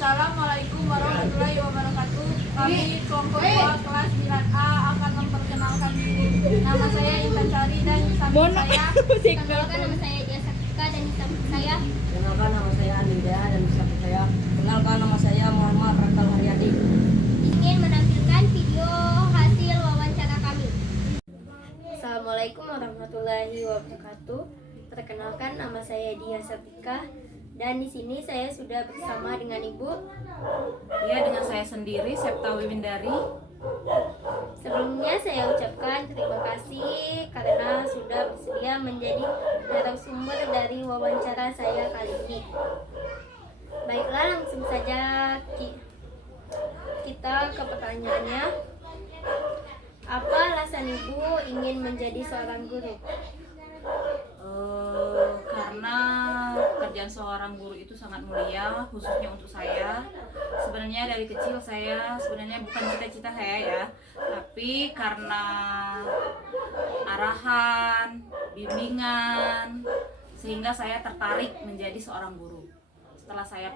Assalamualaikum warahmatullahi wabarakatuh. Kami kelompok 2 kelas 9A akan memperkenalkan diri. Nama saya Intan Sari dan samping saya. Kenalkan nama saya Dia Saktika dan di samping saya. Kenalkan nama saya Anindya dan di samping saya. Kenalkan nama saya Muhammad Rakal Haryadi. Ingin menampilkan video hasil wawancara kami. Assalamualaikum warahmatullahi wabarakatuh. Perkenalkan nama saya Dia Saktika dan di sini saya sudah bersama dengan Ibu. Ya, dengan saya sendiri, Septa Wimindari. Sebelumnya saya ucapkan terima kasih karena sudah bersedia menjadi narasumber dari wawancara saya kali ini. Baiklah, langsung saja kita ke pertanyaannya. Apa alasan Ibu ingin menjadi seorang guru? Karena kerjaan seorang guru itu sangat mulia, khususnya untuk saya. Sebenarnya dari kecil saya sebenarnya bukan cita-cita saya ya, tapi karena arahan, bimbingan, sehingga saya tertarik menjadi seorang guru. Setelah saya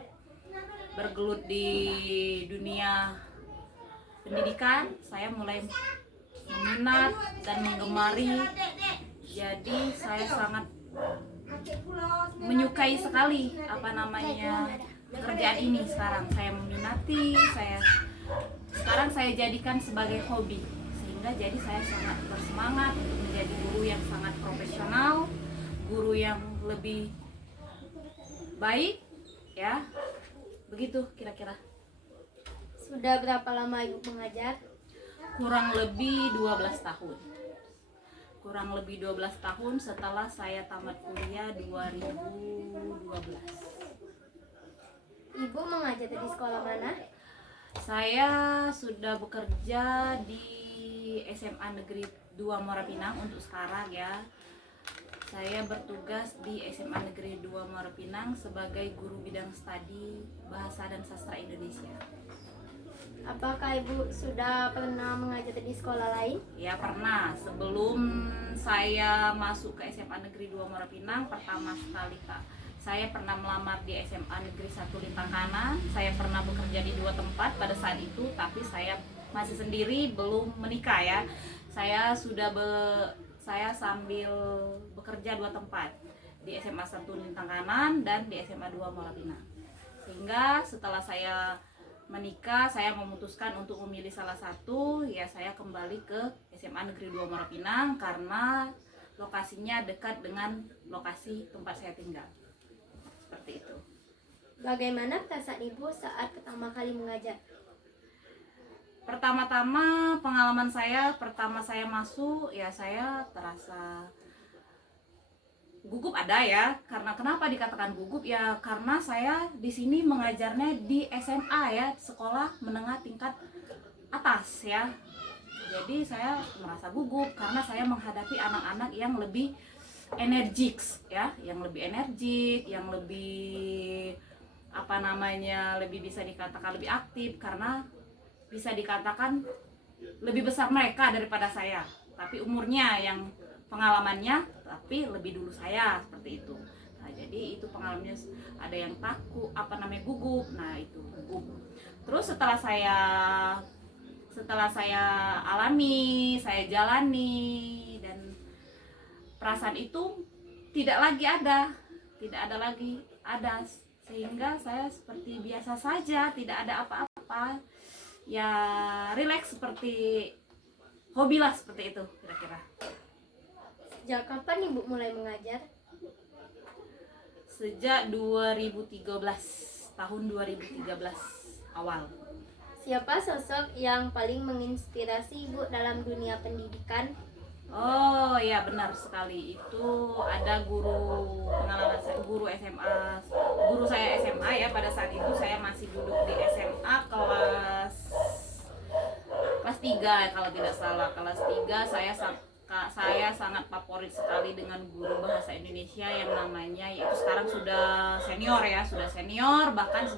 bergelut di dunia pendidikan, saya mulai meminat dan menggemari. Jadi saya sangat menyukai sekali pekerjaan ini. Sekarang saya meminati, sekarang saya jadikan sebagai hobi, sehingga jadi saya sangat bersemangat untuk menjadi guru yang sangat profesional, guru yang lebih baik, ya begitu kira-kira. Sudah berapa lama Ibu mengajar? Kurang lebih 12 tahun. Kurang lebih 12 tahun setelah saya tamat kuliah 2012. Ibu mengajar di sekolah mana? Saya sudah bekerja di SMA Negeri 2 Muara Pinang untuk sekarang ya. Saya bertugas di SMA Negeri 2 Muara Pinang sebagai guru bidang studi Bahasa dan Sastra Indonesia. Apakah Ibu sudah pernah mengajar di sekolah lain? Ya pernah, sebelum saya masuk ke SMA Negeri 2 Muara Pinang, pertama sekali saya pernah melamar di SMA Negeri 1 Lintang Kanan. Saya pernah bekerja di 2 tempat pada saat itu, tapi saya masih sendiri, belum menikah ya. Saya sambil bekerja 2 tempat, di SMA 1 Lintang Kanan dan di SMA 2 Muara Pinang. Sehingga setelah saya menikah, saya memutuskan untuk memilih salah satu, ya saya kembali ke SMA Negeri 2 Muara Pinang karena lokasinya dekat dengan lokasi tempat saya tinggal. Seperti itu. Bagaimana perasaan Ibu saat pertama kali mengajar? Pertama-tama pengalaman saya, pertama saya masuk, ya saya terasa gugup ada ya. Karena kenapa dikatakan gugup ya? Karena saya di sini mengajarnya di SMA ya, sekolah menengah tingkat atas ya. Jadi saya merasa gugup karena saya menghadapi anak-anak yang lebih energik ya, yang lebih energik, yang lebih lebih bisa dikatakan lebih aktif karena bisa dikatakan lebih besar mereka daripada saya. Tapi umurnya yang pengalamannya tapi lebih dulu saya, seperti itu. Nah, jadi itu pengalamannya ada yang takut, gugup. Nah, itu gugup. Terus setelah saya alami, saya jalani, dan perasaan itu tidak ada lagi sehingga saya seperti biasa saja, tidak ada apa-apa. Ya, rileks seperti hobi lah, seperti itu kira-kira. Sejak kapan Ibu mulai mengajar? Sejak 2013, tahun 2013 awal. Siapa sosok yang paling menginspirasi Ibu dalam dunia pendidikan? Oh ya, benar sekali. Itu ada pengalaman saya, guru saya SMA ya. Pada saat itu saya masih duduk di SMA kelas 3 kalau tidak salah. Kelas 3 saya sangat favorit sekali dengan guru bahasa Indonesia yang namanya, yaitu sekarang sudah senior ya, bahkan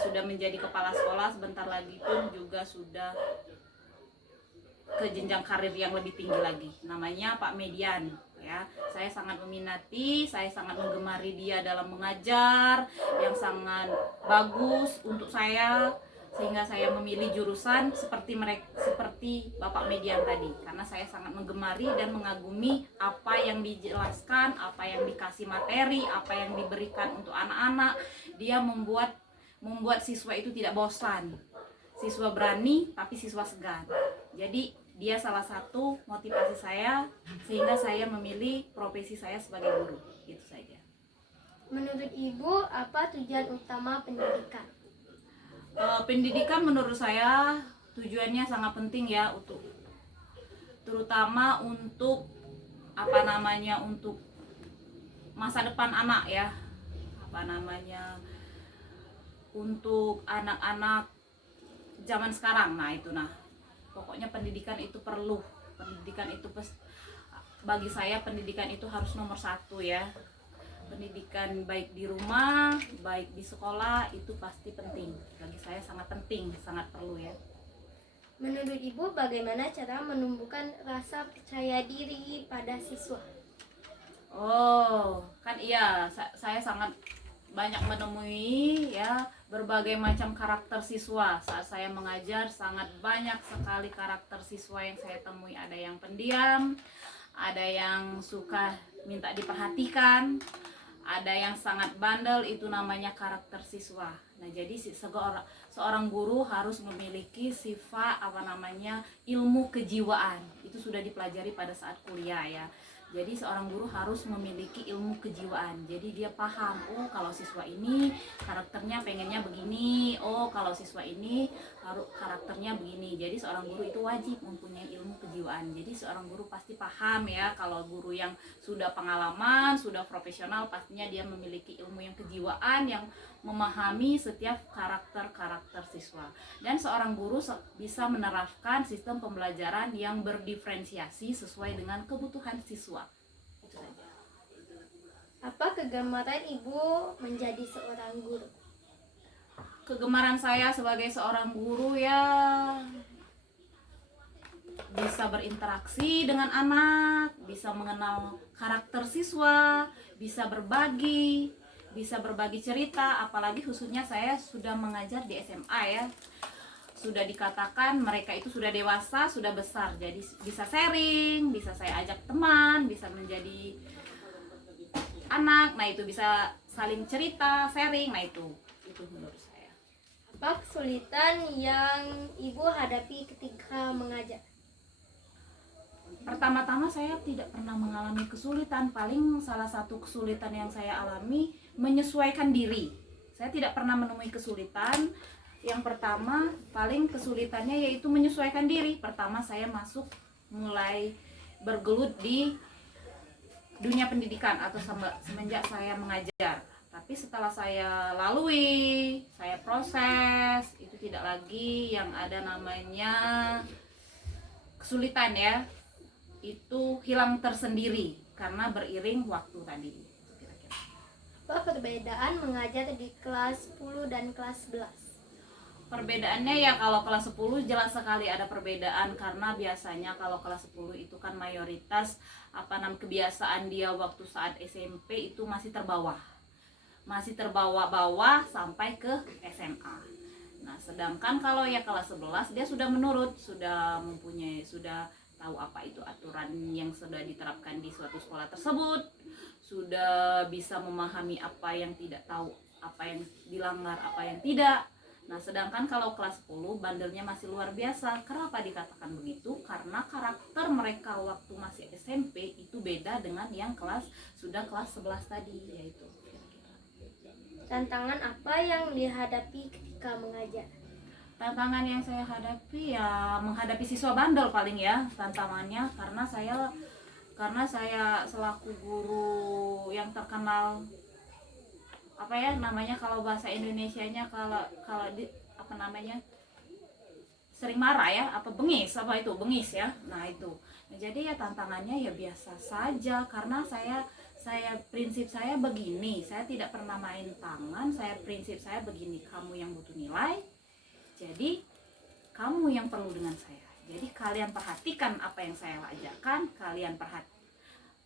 sudah menjadi kepala sekolah, sebentar lagi pun juga sudah ke jenjang karir yang lebih tinggi lagi. Namanya Pak Median ya. Saya sangat meminati, saya sangat menggemari dia dalam mengajar yang sangat bagus untuk saya, sehingga saya memilih jurusan seperti Bapak Median tadi, karena saya sangat menggemari dan mengagumi apa yang dijelaskan, apa yang dikasih materi, apa yang diberikan untuk anak-anak. Dia membuat siswa itu tidak bosan, siswa berani tapi siswa segan. Jadi dia salah satu motivasi saya sehingga saya memilih profesi saya sebagai guru. Itu saja. Menurut Ibu, apa tujuan utama pendidikan? Pendidikan menurut saya tujuannya sangat penting ya, untuk terutama untuk untuk masa depan anak ya, untuk anak-anak zaman sekarang. Pokoknya pendidikan itu perlu, bagi saya pendidikan itu harus nomor satu ya. Pendidikan baik di rumah, baik di sekolah, itu pasti penting. Bagi saya sangat penting, sangat perlu ya. Menurut Ibu, bagaimana cara menumbuhkan rasa percaya diri pada siswa? Oh, kan iya, saya sangat banyak menemui ya berbagai macam karakter siswa saat saya mengajar. Sangat banyak sekali karakter siswa yang saya temui. Ada yang pendiam, ada yang suka minta diperhatikan, ada yang sangat bandel. Itu namanya karakter siswa. Nah, jadi seorang guru harus memiliki sifat ilmu kejiwaan. Itu sudah dipelajari pada saat kuliah ya. Jadi seorang guru harus memiliki ilmu kejiwaan. Jadi dia paham, oh kalau siswa ini karakternya pengennya begini, oh kalau siswa ini karakternya begini. Jadi seorang guru itu wajib mempunyai ilmu kejiwaan. Jadi seorang guru pasti paham ya. Kalau guru yang sudah pengalaman, sudah profesional, pastinya dia memiliki ilmu yang kejiwaan yang memahami setiap karakter siswa. Dan seorang guru bisa menerapkan sistem pembelajaran yang berdiferensiasi sesuai dengan kebutuhan siswa. Itu saja. Apa kegemaran Ibu menjadi seorang guru? Kegemaran saya sebagai seorang guru ya bisa berinteraksi dengan anak, bisa mengenal karakter siswa, bisa berbagi cerita. Apalagi khususnya saya sudah mengajar di SMA ya. Sudah dikatakan mereka itu sudah dewasa, sudah besar. Jadi bisa sharing, bisa saya ajak teman, bisa menjadi anak. Nah, itu bisa saling cerita, sharing. Nah, itu menurut saya. Apa kesulitan yang Ibu hadapi ketika mengajar? Pertama-tama saya tidak pernah mengalami kesulitan. Paling salah satu kesulitan yang saya alami menyesuaikan diri. Saya tidak pernah menemui kesulitan. Yang pertama paling kesulitannya yaitu menyesuaikan diri. Pertama saya mulai bergelut di dunia pendidikan atau semenjak saya mengajar. Tapi setelah saya lalui, saya proses, itu tidak lagi yang ada namanya kesulitan ya. Itu hilang tersendiri karena beriring waktu tadi. Kira-kira. Apa perbedaan mengajar di kelas 10 dan kelas 11? Perbedaannya ya, kalau kelas 10 jelas sekali ada perbedaan, karena biasanya kalau kelas 10 itu kan mayoritas kebiasaan dia waktu saat SMP itu masih terbawa sampai ke SMA. Nah, sedangkan kalau ya kelas 11 dia sudah menurut, sudah tahu apa itu aturan yang sudah diterapkan di suatu sekolah tersebut, sudah bisa memahami apa yang tidak tahu, apa yang dilanggar, apa yang tidak. Nah, sedangkan kalau kelas 10 bandelnya masih luar biasa. Kenapa dikatakan begitu? Karena karakter mereka waktu masih SMP itu beda dengan yang kelas 11 tadi, yaitu. Tantangan apa yang dihadapi ketika mengajar? Tantangan yang saya hadapi ya menghadapi siswa bandel paling ya tantangannya, karena saya selaku guru yang terkenal kalau bahasa Indonesianya kalau sering marah ya, bengis ya. Nah, itu. Nah, jadi ya tantangannya ya biasa saja, karena saya prinsip saya begini, saya tidak pernah main tangan. Prinsip saya begini, kamu yang butuh nilai, jadi kamu yang perlu dengan saya. Jadi kalian perhatikan apa yang saya ajarkan, kalian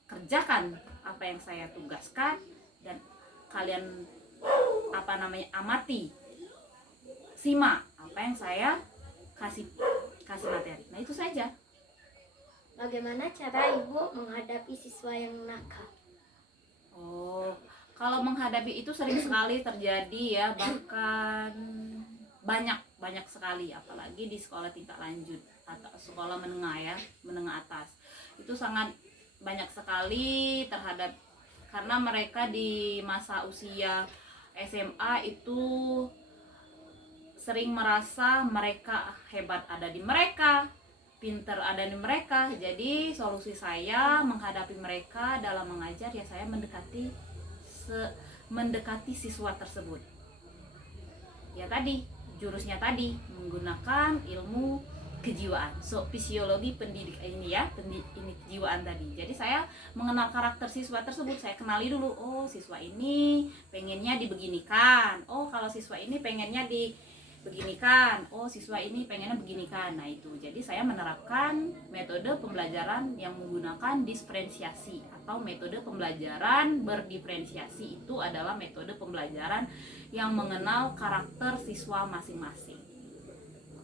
kerjakan apa yang saya tugaskan dan kalian amati, simak apa yang saya kasih materi. Nah, itu saja. Bagaimana cara Ibu menghadapi siswa yang nakal? Oh, kalau menghadapi itu sering sekali terjadi ya, bahkan banyak sekali, apalagi di sekolah tingkat lanjut atau sekolah menengah ya, menengah atas. Itu sangat banyak sekali karena mereka di masa usia SMA itu sering merasa mereka hebat ada di mereka, pinter ada di mereka. Jadi solusi saya menghadapi mereka dalam mengajar ya saya mendekati siswa tersebut. Ya tadi, jurusnya tadi menggunakan ilmu kejiwaan, fisiologi pendidik ini ya, ini kejiwaan tadi. Jadi saya mengenal karakter siswa tersebut, saya kenali dulu. Oh, siswa ini pengennya dibeginikan. Oh, kalau siswa ini pengennya dibeginikan. Oh, siswa ini pengennya beginikan. Nah, itu. Jadi saya menerapkan metode pembelajaran yang menggunakan diferensiasi atau metode pembelajaran berdiferensiasi. Itu adalah metode pembelajaran yang mengenal karakter siswa masing-masing.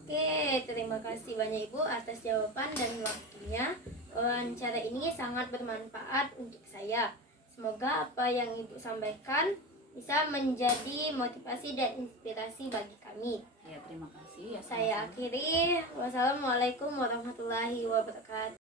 Oke, terima kasih banyak Ibu atas jawaban dan waktunya. Wawancara ini sangat bermanfaat untuk saya. Semoga apa yang Ibu sampaikan bisa menjadi motivasi dan inspirasi bagi kami. Ya, terima kasih ya. Saya akhiri. Wassalamualaikum warahmatullahi wabarakatuh.